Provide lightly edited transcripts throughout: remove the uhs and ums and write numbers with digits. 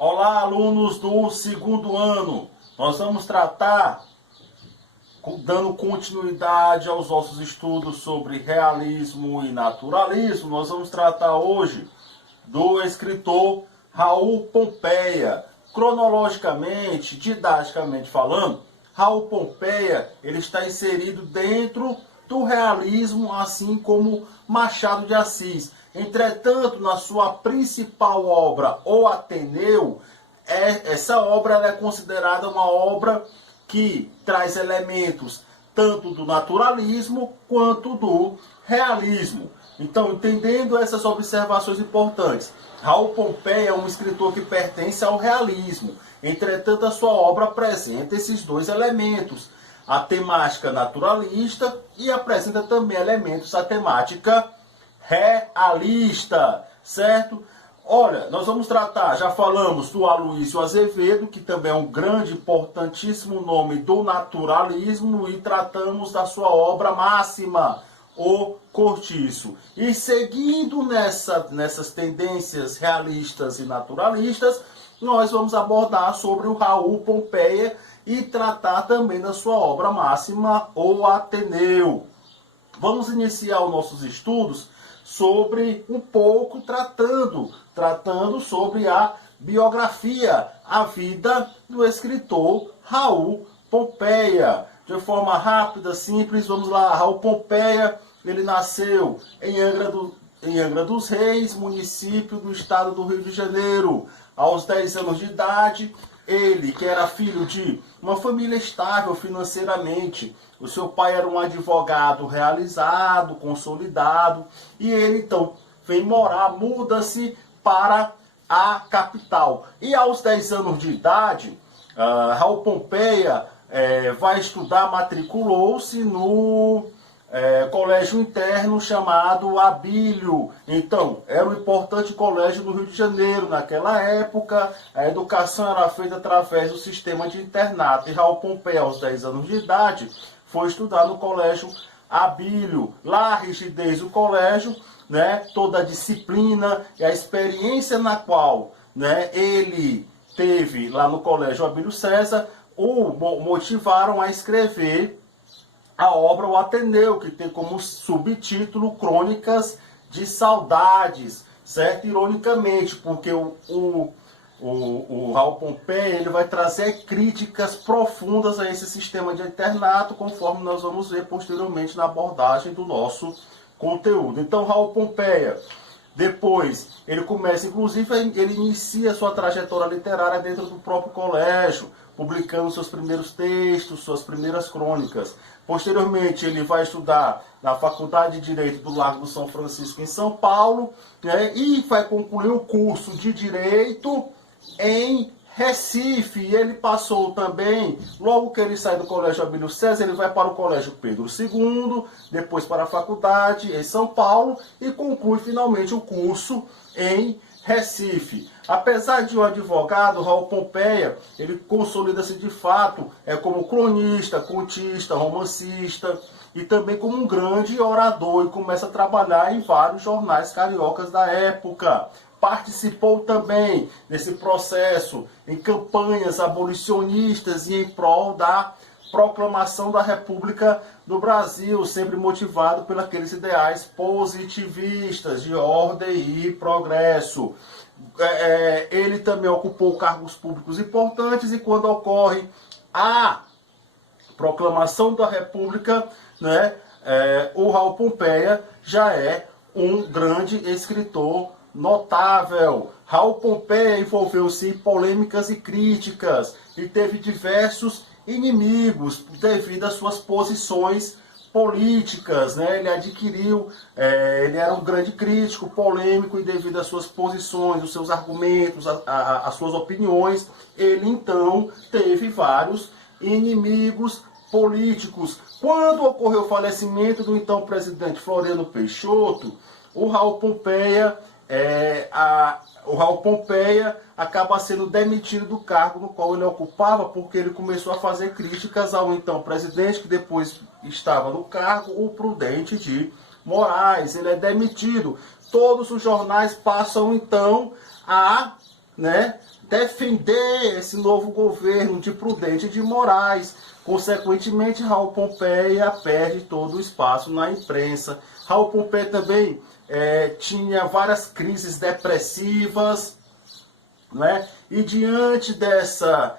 Olá, alunos do segundo ano. Nós vamos tratar, dando continuidade aos nossos estudos sobre realismo e naturalismo, nós vamos tratar hoje do escritor Raul Pompeia. Cronologicamente, didaticamente falando, Raul Pompeia ele está inserido dentro do realismo, assim como Machado de Assis. Entretanto, na sua principal obra, O Ateneu, essa obra é considerada uma obra que traz elementos tanto do naturalismo quanto do realismo. Então, entendendo essas observações importantes, Raul Pompeia é um escritor que pertence ao realismo. Entretanto, a sua obra apresenta esses dois elementos, a temática naturalista e apresenta também elementos da temática realista, certo? Olha, nós vamos tratar, já falamos do Aloysio Azevedo, que também é um grande, importantíssimo nome do naturalismo, e tratamos da sua obra máxima, O Cortiço. E seguindo nessas tendências realistas e naturalistas, nós vamos abordar sobre o Raul Pompeia e tratar também da sua obra máxima, O Ateneu. Vamos iniciar os nossos estudos sobre um pouco tratando sobre a biografia, a vida do escritor Raul Pompeia. De forma rápida, simples, vamos lá. Raul Pompeia, ele nasceu em Angra dos Reis, município do estado do Rio de Janeiro. Aos 10 anos de idade, ele, que era filho de uma família estável financeiramente, o seu pai era um advogado realizado, consolidado, e ele então vem morar, muda-se para a capital. E aos 10 anos de idade, Raul Pompeia vai estudar, matriculou-se no colégio interno chamado Abílio. Então, era um importante colégio do Rio de Janeiro. Naquela época, a educação era feita através do sistema de internato. E Raul Pompeia, aos 10 anos de idade, foi estudar no colégio Abílio. Lá, a rigidez do colégio, né, toda a disciplina e a experiência na qual, né, ele teve lá no colégio Abílio César, o motivaram a escrever a obra O Ateneu, que tem como subtítulo Crônicas de Saudades, certo? Ironicamente, porque o Raul Pompeia ele vai trazer críticas profundas a esse sistema de internato, conforme nós vamos ver posteriormente na abordagem do nosso conteúdo. Então, Raul Pompeia, depois, ele começa, inclusive, ele inicia sua trajetória literária dentro do próprio colégio, publicando seus primeiros textos, suas primeiras crônicas. Posteriormente, ele vai estudar na Faculdade de Direito do Largo do São Francisco, em São Paulo, né, e vai concluir o curso de Direito em Recife. E ele passou também, logo que ele sai do Colégio Abílio César, ele vai para o Colégio Pedro II, depois para a faculdade em São Paulo e conclui finalmente o curso em Recife. Apesar de um advogado, Raul Pompeia, ele consolida-se de fato como cronista, contista, romancista e também como um grande orador, e começa a trabalhar em vários jornais cariocas da época. Participou também desse processo em campanhas abolicionistas e em prol da proclamação da República do Brasil, sempre motivado por aqueles ideais positivistas de ordem e progresso. Ele também ocupou cargos públicos importantes, e quando ocorre a proclamação da República, né, o Raul Pompeia já é um grande escritor notável. Raul Pompeia envolveu-se em polêmicas e críticas e teve diversos inimigos devido às suas posições políticas, né? Ele era um grande crítico, polêmico, e devido às suas posições, os seus argumentos, as suas opiniões, ele então teve vários inimigos políticos. Quando ocorreu o falecimento do então presidente Floriano Peixoto, o Raul Pompeia acaba sendo demitido do cargo no qual ele ocupava, porque ele começou a fazer críticas ao então presidente, que depois estava no cargo, o Prudente de Moraes. Ele é demitido. Todos os jornais passam então a defender esse novo governo de Prudente e de Moraes. Consequentemente, Raul Pompeia perde todo o espaço na imprensa. Raul Pompeia também tinha várias crises depressivas, né? E diante dessa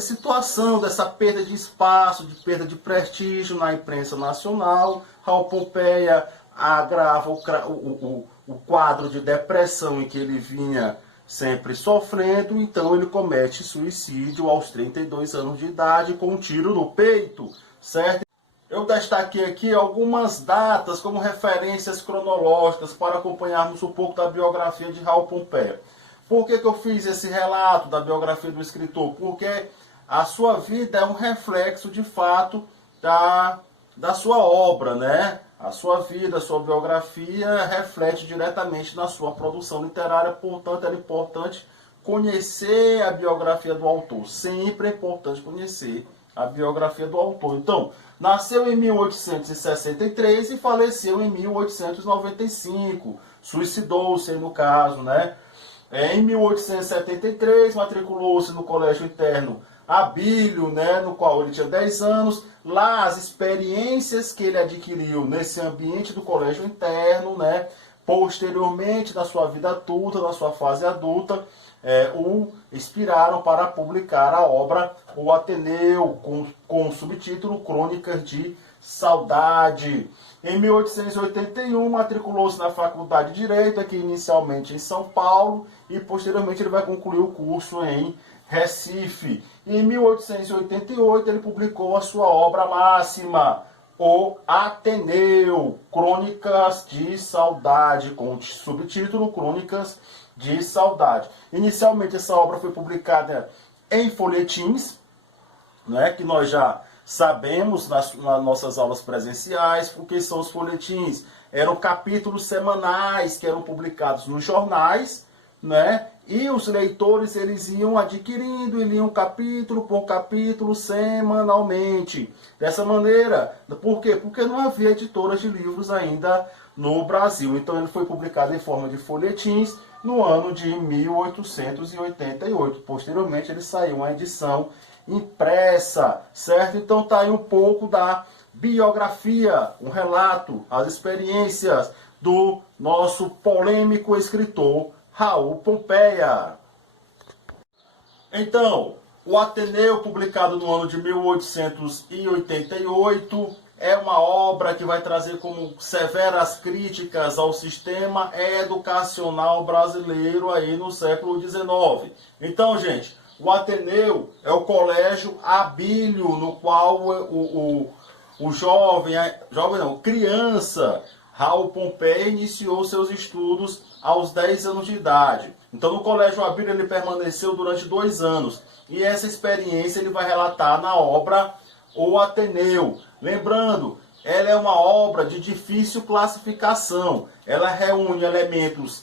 situação, dessa perda de espaço, de perda de prestígio na imprensa nacional, Raul Pompeia agrava o quadro de depressão em que ele vinha sempre sofrendo, então ele comete suicídio aos 32 anos de idade com um tiro no peito, certo? Eu destaquei aqui algumas datas como referências cronológicas para acompanharmos um pouco da biografia de Raul Pompeia. Por que eu fiz esse relato da biografia do escritor? Porque a sua vida é um reflexo, de fato, da sua obra, né? A sua vida, a sua biografia reflete diretamente na sua produção literária, portanto, é importante conhecer a biografia do autor. Sempre é importante conhecer a biografia do autor. Então, nasceu em 1863 e faleceu em 1895. Suicidou-se, no caso, né? Em 1873, matriculou-se no Colégio Interno Abílio, né, no qual ele tinha 10 anos. Lá, as experiências que ele adquiriu nesse ambiente do colégio interno, né, posteriormente, na sua vida adulta, na sua fase adulta, o inspiraram para publicar a obra O Ateneu, com o subtítulo Crônicas de Saudade. Em 1881, matriculou-se na Faculdade de Direito, aqui inicialmente em São Paulo, e posteriormente ele vai concluir o curso em Recife. E em 1888 ele publicou a sua obra máxima, O Ateneu, Crônicas de Saudade, com o subtítulo Crônicas de Saudade. Inicialmente essa obra foi publicada em folhetins, né, que nós já sabemos nas nossas aulas presenciais, o que são os folhetins. Eram capítulos semanais que eram publicados nos jornais, né? E os leitores eles iam adquirindo e liam capítulo por capítulo semanalmente. Dessa maneira, por quê? Porque não havia editoras de livros ainda no Brasil. Então ele foi publicado em forma de folhetins no ano de 1888. Posteriormente ele saiu uma edição impressa, certo? Então tá aí um pouco da biografia, um relato, as experiências do nosso polêmico escritor Raul Pompeia. Então, o Ateneu, publicado no ano de 1888, é uma obra que vai trazer como severas críticas ao sistema educacional brasileiro aí no século XIX. Então, gente, o Ateneu é o colégio Abílio, no qual criança Raul Pompeia iniciou seus estudos aos 10 anos de idade. Então, no Colégio Abílio ele permaneceu durante 2 anos. E essa experiência ele vai relatar na obra O Ateneu. Lembrando, ela é uma obra de difícil classificação. Ela reúne elementos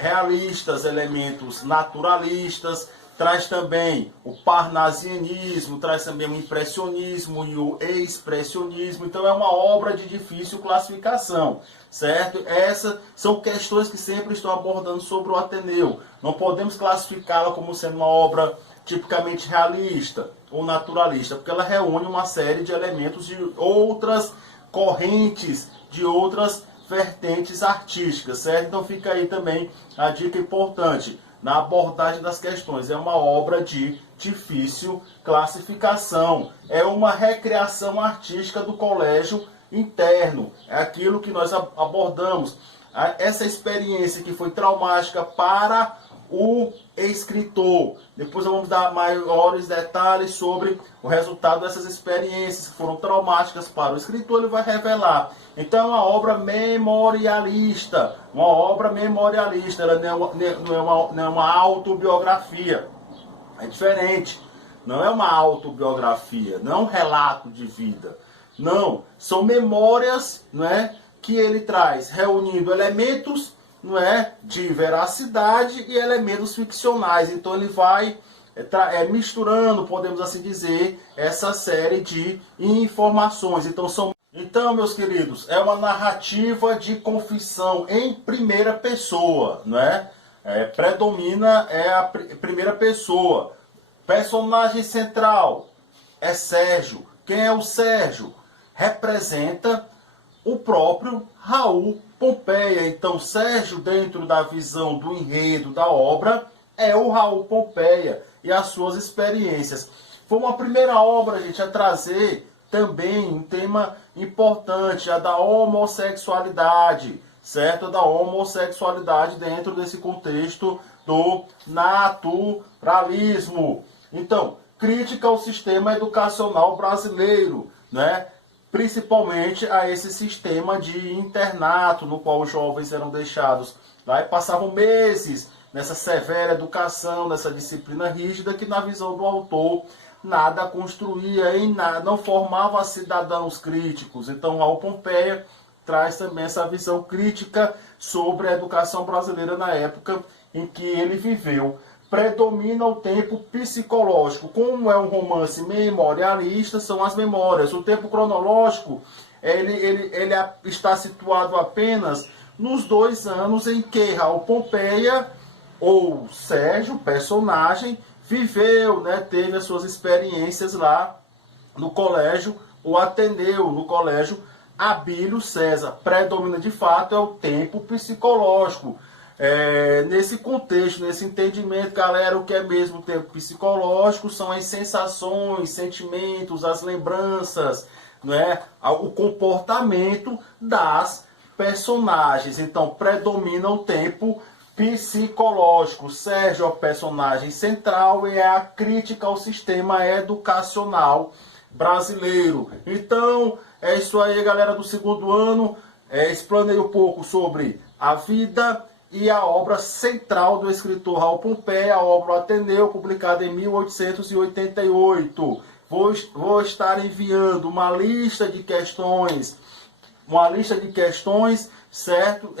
realistas, elementos naturalistas, traz também o parnasianismo, traz também o impressionismo e o expressionismo. Então é uma obra de difícil classificação, certo? Essas são questões que sempre estou abordando sobre o Ateneu. Não podemos classificá-la como sendo uma obra tipicamente realista ou naturalista, porque ela reúne uma série de elementos de outras correntes, de outras vertentes artísticas, certo? Então fica aí também a dica importante na abordagem das questões. É uma obra de difícil classificação. É uma recriação artística do colégio interno. É aquilo que nós abordamos. Essa experiência que foi traumática para o escritor. Depois vamos dar maiores detalhes sobre o resultado dessas experiências que foram traumáticas para o escritor. Ele vai revelar. Então é uma obra memorialista. Uma obra memorialista. Ela não é uma autobiografia. É diferente. Não é uma autobiografia. Não é um relato de vida. Não. São memórias, não é, que ele traz, reunindo elementos, não é, de veracidade e elementos ficcionais. Então ele vai misturando, podemos assim dizer, essa série de informações. Então, meus queridos, é uma narrativa de confissão em primeira pessoa, não é? Predomina a primeira pessoa. Personagem central é Sérgio. Quem é o Sérgio? Representa o próprio Raul Pompeia. Então, Sérgio, dentro da visão do enredo da obra, é o Raul Pompeia e as suas experiências. Foi uma primeira obra, gente, a trazer também um tema importante, a da homossexualidade, certo? Da homossexualidade dentro desse contexto do naturalismo. Então, crítica ao sistema educacional brasileiro, né? Principalmente a esse sistema de internato, no qual os jovens eram deixados lá e passavam meses nessa severa educação, nessa disciplina rígida, que na visão do autor nada construía, em nada, não formava cidadãos críticos. Então, Raul Pompeia traz também essa visão crítica sobre a educação brasileira na época em que ele viveu. Predomina o tempo psicológico. Como é um romance memorialista, são as memórias. O tempo cronológico, ele está situado apenas nos 2 anos em que Raul Pompeia, ou Sérgio, personagem, viveu, né, teve as suas experiências lá no colégio, o Ateneu, no colégio Abílio César. Predomina de fato é o tempo psicológico. Nesse contexto, nesse entendimento, galera, o que é mesmo o tempo psicológico são as sensações, sentimentos, as lembranças, né, o comportamento das personagens. Então, predomina o tempo psicológico. Sérgio é o personagem central e é a crítica ao sistema educacional brasileiro. Então, é isso aí, galera do segundo ano. Explanei um pouco sobre a vida e a obra central do escritor Raul Pompeia, a obra Ateneu, publicada em 1888. Vou estar enviando uma lista de questões, certo?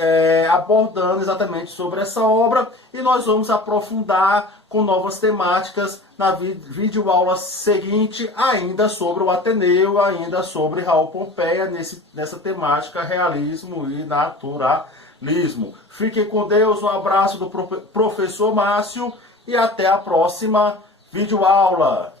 Abordando exatamente sobre essa obra, e nós vamos aprofundar com novas temáticas na videoaula seguinte, ainda sobre o Ateneu, ainda sobre Raul Pompeia, nessa temática realismo e naturalismo. Fiquem com Deus, um abraço do professor Márcio e até a próxima videoaula.